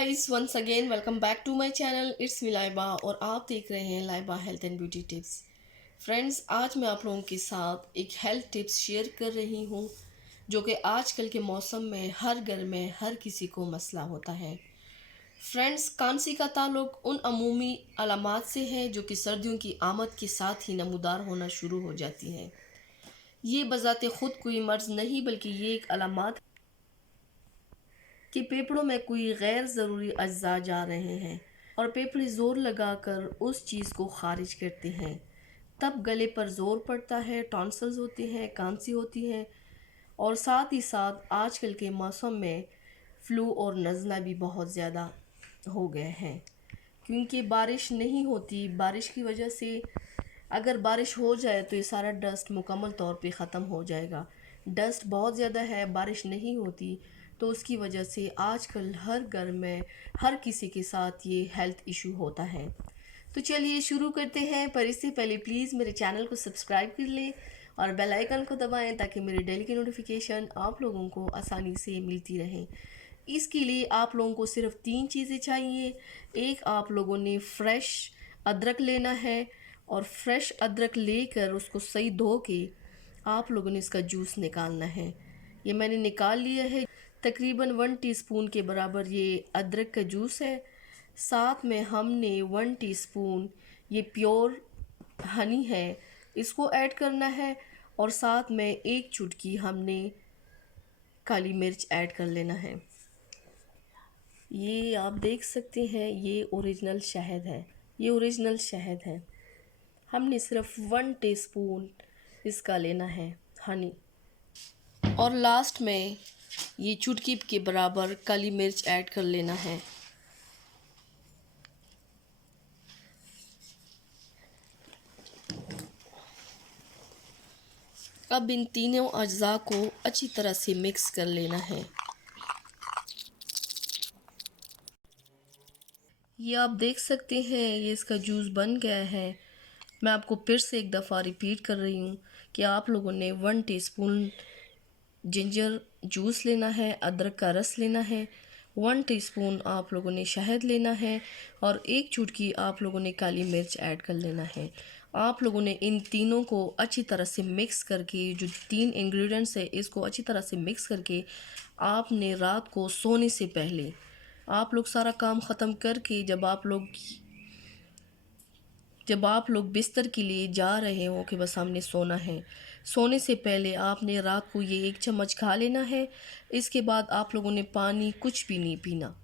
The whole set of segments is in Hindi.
Guys, once again welcome back to my channel. It's me Laiba और आप देख रहे हैं Laiba health and beauty tips. Friends, आज मैं आप लोगों के साथ एक हेल्थ टिप्स शेयर कर रही हूँ जो कि आजकल के मौसम में हर घर में हर किसी को मसला होता है। फ्रेंड्स, खांसी का ताल्लुक उन अमूमी अलामात से है जो कि सर्दियों की आमद के साथ ही नमूदार होना शुरू हो जाती हैं। ये बजाते खुद कोई मर्ज़ नहीं बल्कि ये एक अलामात कि फेफड़ों में कोई गैर ज़रूरी अज्जा जा रहे हैं और फेफड़े ज़ोर लगाकर उस चीज़ को खारिज करते हैं। तब गले पर ज़ोर पड़ता है, टॉन्सिल्स होते हैं, खांसी होती है और साथ ही साथ आजकल के मौसम में फ्लू और नज़ला भी बहुत ज़्यादा हो गए हैं क्योंकि बारिश नहीं होती। बारिश की वजह से अगर बारिश हो जाए तो ये सारा डस्ट मुकम्मल तौर पे ख़त्म हो जाएगा। डस्ट बहुत ज़्यादा है, बारिश नहीं होती तो उसकी वजह से आजकल हर घर में हर किसी के साथ ये हेल्थ इशू होता है। तो चलिए शुरू करते हैं, पर इससे पहले प्लीज़ मेरे चैनल को सब्सक्राइब कर लें और बेल आइकन को दबाएं ताकि मेरी डेली की नोटिफिकेशन आप लोगों को आसानी से मिलती रहे। इसके लिए आप लोगों को सिर्फ 3 चीज़ें चाहिए। एक, आप लोगों ने फ्रेश अदरक लेना है और फ्रेश अदरक लेकर उसको सही धो के आप लोगों ने इसका जूस निकालना है। ये मैंने निकाल लिया है। तकरीबन 1 टीस्पून के बराबर ये अदरक का जूस है। साथ में हमने 1 टीस्पून ये प्योर हनी है, इसको ऐड करना है और साथ में 1 चुटकी हमने काली मिर्च ऐड कर लेना है। ये आप देख सकते हैं, ये ओरिजिनल शहद है, ये ओरिजिनल शहद है। हमने सिर्फ 1 टीस्पून इसका लेना है हनी और लास्ट में ये चुटकी के बराबर काली मिर्च ऐड कर लेना है। अब इन तीनों अज्जा को अच्छी तरह से मिक्स कर लेना है। ये आप देख सकते हैं, ये इसका जूस बन गया है। मैं आपको फिर से एक दफ़ा रिपीट कर रही हूँ कि आप लोगों ने 1 टीस्पून जिंजर जूस लेना है, अदरक का रस लेना है, 1 टीस्पून आप लोगों ने शहद लेना है और 1 चुटकी आप लोगों ने काली मिर्च ऐड कर लेना है। आप लोगों ने इन तीनों को अच्छी तरह से मिक्स करके, जो 3 इंग्रेडिएंट्स है इसको अच्छी तरह से मिक्स करके आपने रात को सोने से पहले आप लोग सारा काम ख़त्म करके जब आप लोग बिस्तर के लिए जा रहे हो कि बस हमने सोना है, सोने से पहले आपने रात को ये 1 चम्मच खा लेना है। इसके बाद आप लोगों ने पानी कुछ भी नहीं पीना,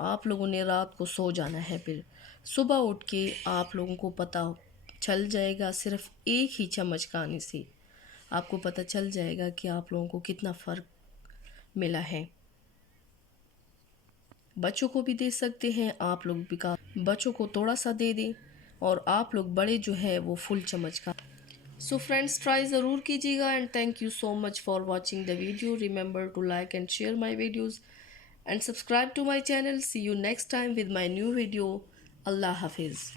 आप लोगों ने रात को सो जाना है। फिर सुबह उठ के आप लोगों को पता चल जाएगा, सिर्फ 1 ही चम्मच खाने से आपको पता चल जाएगा कि आप लोगों को कितना फ़र्क मिला है। बच्चों को भी दे सकते हैं, आप लोग भी बच्चों को थोड़ा सा दे दें और आप लोग बड़े जो है वो फुल चम्मच का। सो फ्रेंड्स, ट्राई ज़रूर कीजिएगा and thank you so much for watching the video. Remember to like and share my videos and subscribe to my channel. See you next time with my new video. Allah Hafiz.